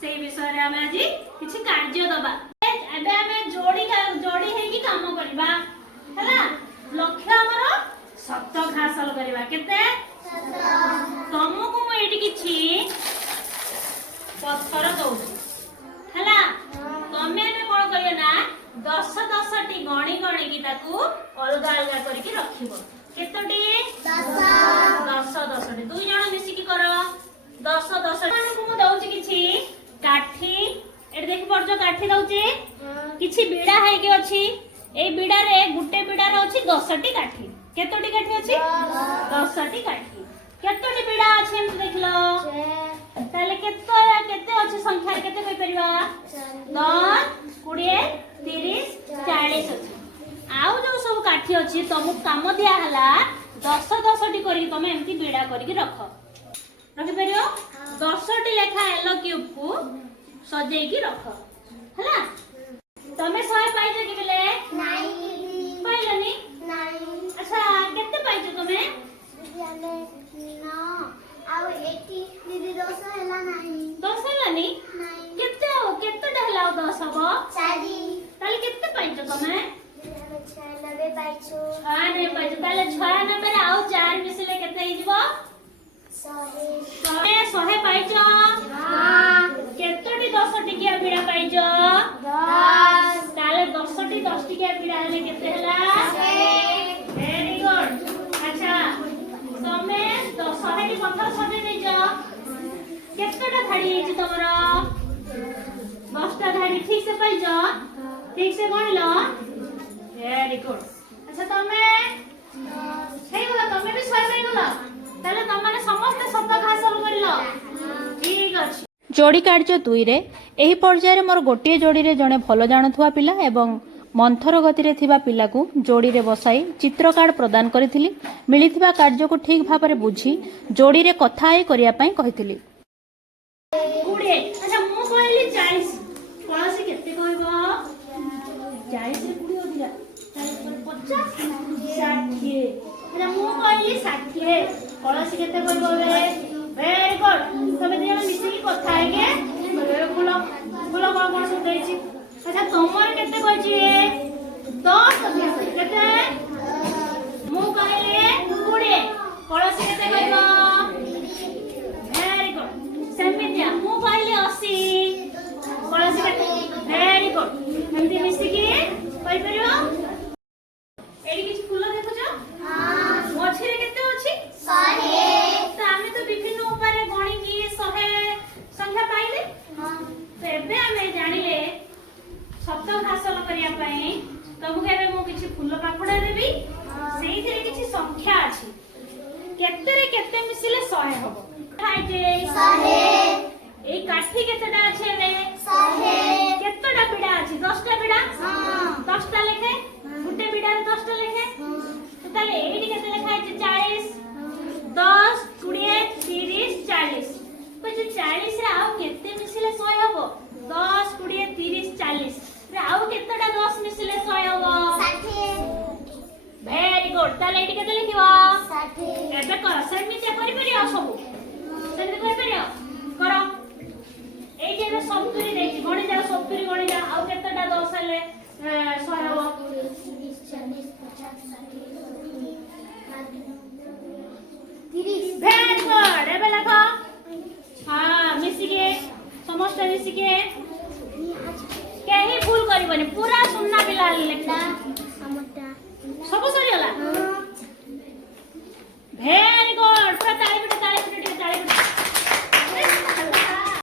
से विषय रे हमें आज किछि कार्य दबा एबे हमें जोड़ी हेकी काम करबा हला लक्ष्य हमर सप्तक हासिल करबा केते तुमको मु एठी किछि पत्थर दउछु हला तमे ने कोन करियो ना 10 टी गणी गणी की ताकू अलगा अलगा करके रखिबो केतोटी 10 टी दुई जण मिसी की करो 10 मानकु मु दउछि किछि काठी एट देखि परजो काठी दउछि किछि बिडा है के अछि ए बिडा रे गुटे बिडा रे अछि 10 टी काठी केतोटी काठी अछि 10 टी काठी केतोटी बिडा अछि हम देखलो ताले केते अछि संख्या रे केते कहि परिबा 10 20 30 40 अछि आउ जो सब काठी अछि तुम काम दिया हला 10 टी करी तमे एमती बिडा करी रख रखि परियो 10 टी लेखा एलो क्यूब को सजेई की रख हला तमे सहाय पाइजे कि बेले नहीं पाइलनी नहीं अच्छा केते पाइजो तमे जाने ना आउ 80 दीदी 10 हला नहीं 10 हला नहीं केते ढहला 10 हबो 4 ताले केते पाइजो तमे 96 पाइजो आने पाइजो ताले 96 रे आउ 4 मिसले केते हिजबो 100 पाइजो हां केतोटी 10 टिकिया बिडा पाइजो 10 ताले 10 टिकिया बिडा हेले केते हला वेरी गुड अच्छा तमे 10 टी पत्थर सजे देजो केतोटा धाडी हिची तमरो 10 टा धाडी ठीक से पाइजो ठीक से गणिलो वेरी गुड अच्छा तमे हे गला तमे भी सही पाइ गला ताले तमाने समस्त शब्द हासिल करलो ठीक अछि जोड़ी कार्य 2 रे एही पर्यायर मोर गोटे जोड़ी रे जणे भलो जानुथुवा पिला एवं मंथर गति रे थिबा पिला को जोड़ी रे बसाई चित्र कार्ड प्रदान करिथिली मिलिथिबा कार्य को ठीक भाबरे बुझी जोड़ी रे कथाई करिया पई कहिथिली गुडे अच्छा मु कहली 40 कोनसी केते कहबो 40 रे गुडी होदिला 50 60 अच्छा मु कहली 60 कोनसी केते कहबो रे वेरी गुड तमे दिया मिसी की कथा है के गुलो गुलो कोन सब देछि अच्छा तमर केते कहछि 10 केते मु कहले 20 कोनसी केते कहबो वेरी गुड समितिया मु कहले 80 कोनसी केते वेरी गुड एमती मिसी की कहि परियो एडी किछ फूल देखो जो हां मछरे केते अछि 100 त आमे तो विभिन्न ऊपर गणी की 100 संख्या पाइले हां तो एबे हमें जानिले शब्द हासिल करिया पई तमु केबे मु किछ फूल पाखडा देबी सेही थरे किछ संख्या अछि केते रे केते मिसिले 100 हबो खाइजे 100 ए काठी केतेटा अछि रे 100 केतेटा बिडा अछि 10 टा बिडा हां 10 टा लेखे गुटे बिडा रे 10 टा लेखे तो ताले एडी केते लेखा अछि 40 10 20 30 40 पछे 40 रे आउ केते मिसिले 100 हबो 10 20 30 40 रे आउ केतेटा 10 मिसिले 100 हबो 60 वेरी गुड ताले एडी केते लिखिबो 60 एबे कर सेमिते करि परियो सब सेमिते करि परियो करो एई जे 70 देछि गणी जा 70 गणी जा आउ केतेटा 10 हेले 100 हबो 30 40 50 60 वेरी गुड एबे लखो हां मिसिके समस्त मिसिके केही भूल करबनी पूरा सुनना बिला लेखा सब सरी होला